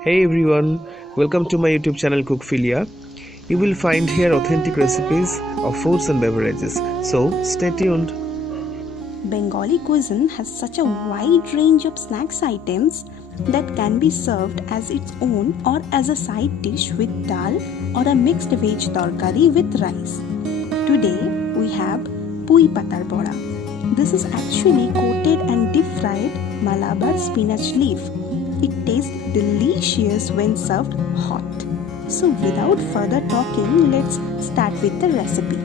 Hey everyone, welcome to my YouTube channel Cookphilia. You will find here authentic recipes of foods and beverages, so stay tuned. Bengali cuisine has such a wide range of snacks items that can be served as its own or as a side dish with dal or a mixed veg tarkari with rice. Today we have pui patar bora. This is actually coated and deep fried Malabar spinach leaf. It tastes delicious when served hot. So without further talking, let's start with the recipe.